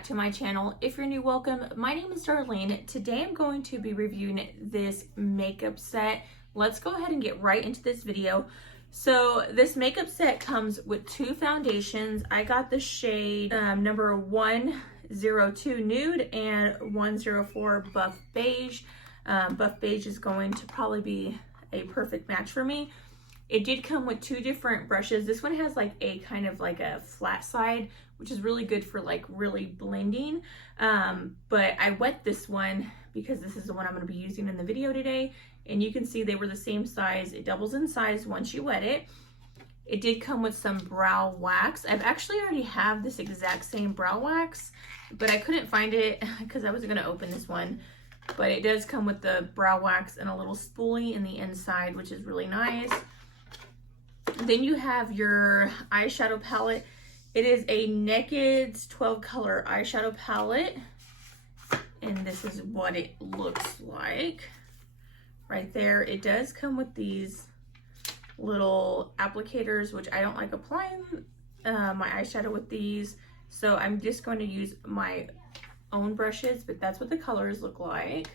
back to my channel. If you're new, welcome. My name is Darlene. Today I'm going to be reviewing this makeup set. Let's go ahead and get right into this video. So this makeup set comes with two foundations. I got the shade number 102 Nude and 104 Buff Beige. Buff Beige is going to probably be a perfect match for me. It did come with two different brushes. This one has like a kind of like a flat side, which is really good for like really blending. But I wet this one because this is the one I'm going to be using in the video today. And you can see they were the same size. It doubles in size once you wet it. It did come with some brow wax. I've actually already have this exact same brow wax, but I couldn't find it because I wasn't going to open this one. But it does come with the brow wax and a little spoolie in the inside, which is really nice. Then you have your eyeshadow palette. It is a Naked's 12 color eyeshadow palette. And this is what it looks like. Right there. It does come with these little applicators, which I don't like applying my eyeshadow with these. So I'm just going to use my own brushes, but that's what the colors look like.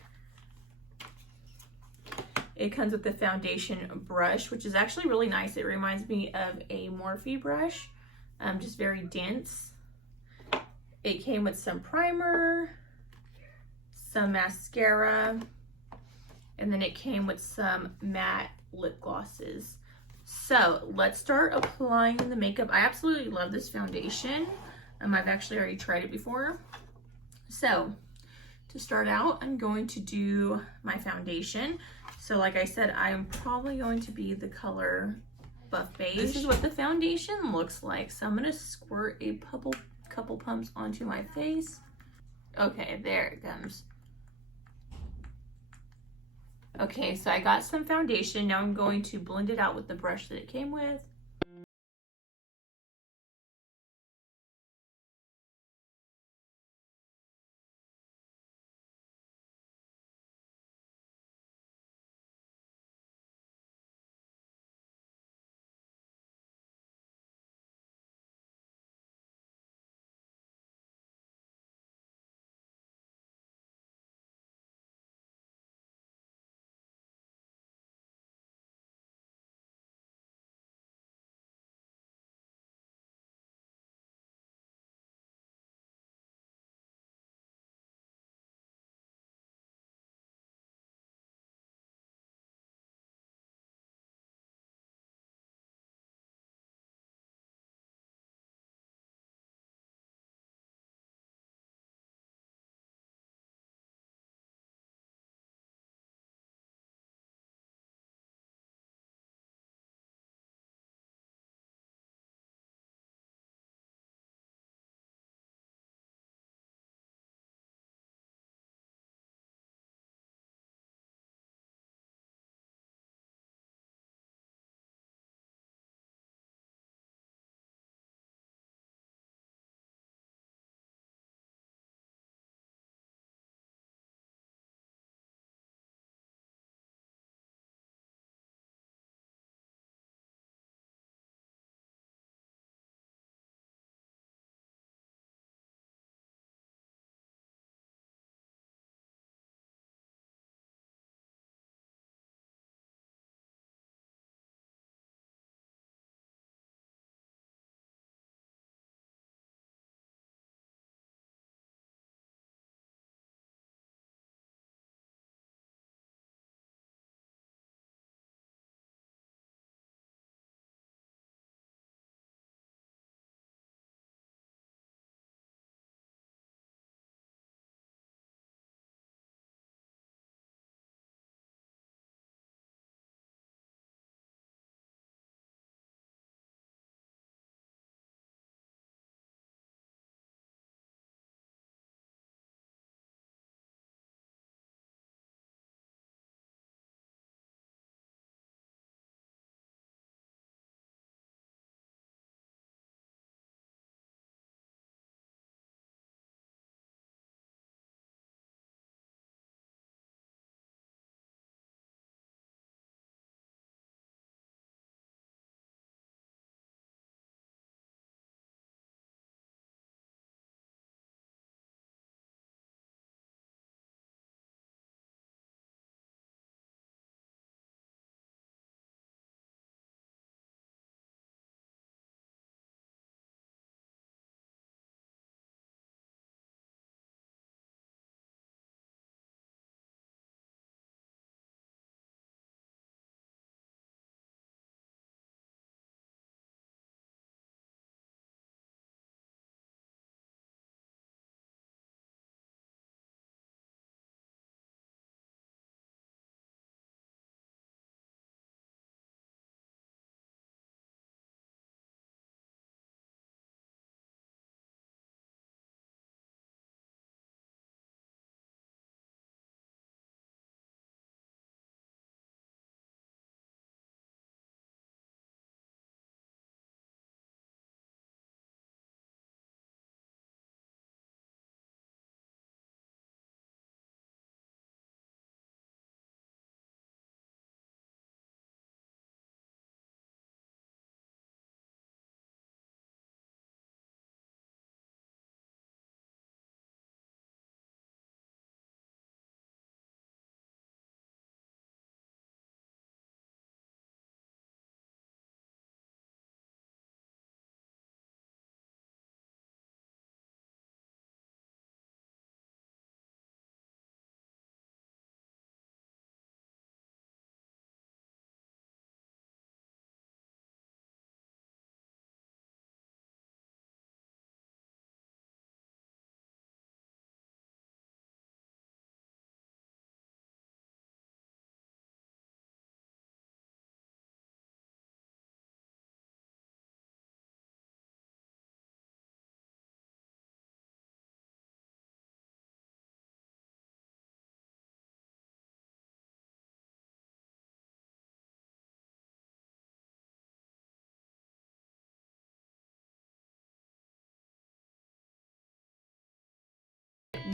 It comes with the foundation brush, which is actually really nice. It reminds me of a Morphe brush, just very dense. It came with some primer, some mascara, and then it came with some matte lip glosses. So let's start applying the makeup. I absolutely love this foundation. I've actually already tried it before. So to start out, I'm going to do my foundation. So like I said, I'm probably going to be the color Buff Beige. This is what the foundation looks like. So I'm gonna squirt a couple pumps onto my face. Okay, there it comes. Okay, so I got some foundation. Now I'm going to blend it out with the brush that it came with.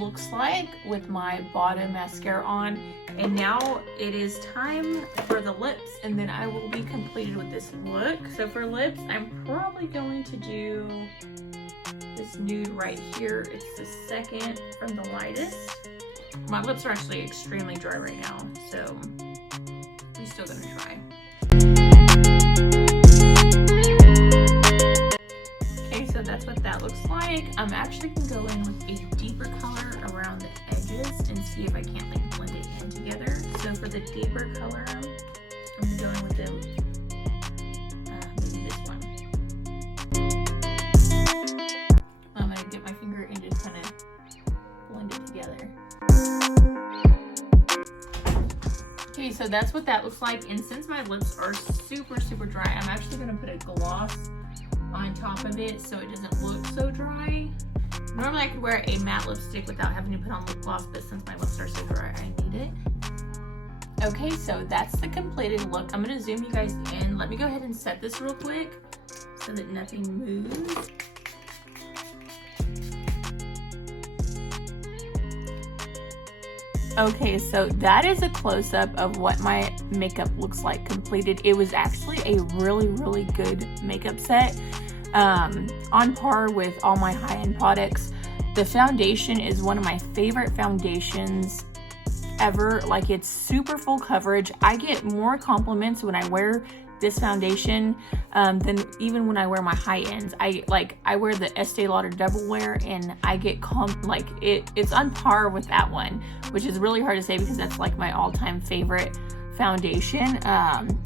looks like with my bottom mascara on. And now it is time for the lips, and then I will be completed with this look. So for lips, I'm probably going to do this nude right here. It's the second from the lightest. My lips are actually extremely dry right now, so we're still gonna try. Okay, so that's what that looks like. I'm actually gonna go in with a deeper color around the edges and see if I can't like blend it in together. So for the deeper color, I'm gonna go in with the maybe this one. I'm gonna dip my finger and just kind of blend it together. Okay, so that's what that looks like. And since my lips are super dry, I'm actually gonna put a gloss on top of it so it doesn't look so dry. Normally I could wear a matte lipstick without having to put on lip gloss, but since my lips are so dry, I need it. Okay, so that's the completed look. I'm gonna zoom you guys in. Let me go ahead and set this real quick so that nothing moves. Okay, so that is a close-up of what my makeup looks like completed. It was actually a really good makeup set, on par with all my high-end products. The foundation is one of my favorite foundations ever. Like, it's super full coverage. I get more compliments when I wear this foundation than even when I wear my high ends. I wear the Estee Lauder Double Wear, and I get it's on par with that one, which is really hard to say because that's like my all-time favorite foundation.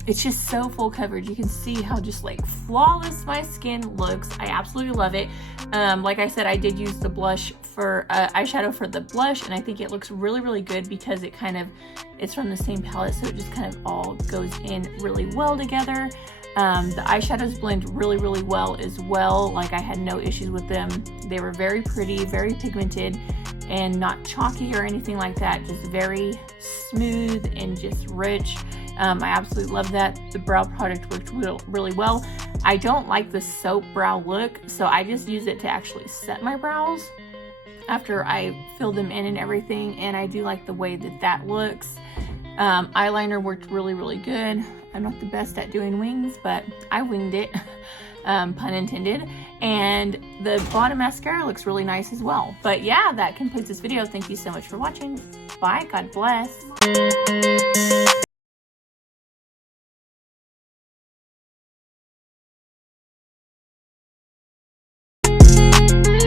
It's just so full coverage. You can see how just like flawless my skin looks. I absolutely love it. Like I said, I did use the blush for eyeshadow for the blush, and I think it looks really good because it's from the same palette, so it just kind of all goes in really well together. The eyeshadows blend really well as well. Like, I had no issues with them. They were very pretty, very pigmented, and not chalky or anything like that. Just very smooth and just rich. I absolutely love that. The brow product worked really well. I don't like the soap brow look, so I just use it to actually set my brows after I fill them in and everything, and I do like the way that looks. Eyeliner worked really good. I'm not the best at doing wings, but I winged it, pun intended. And the bottom mascara looks really nice as well. But yeah, that completes this video. Thank you so much for watching. Bye, God bless.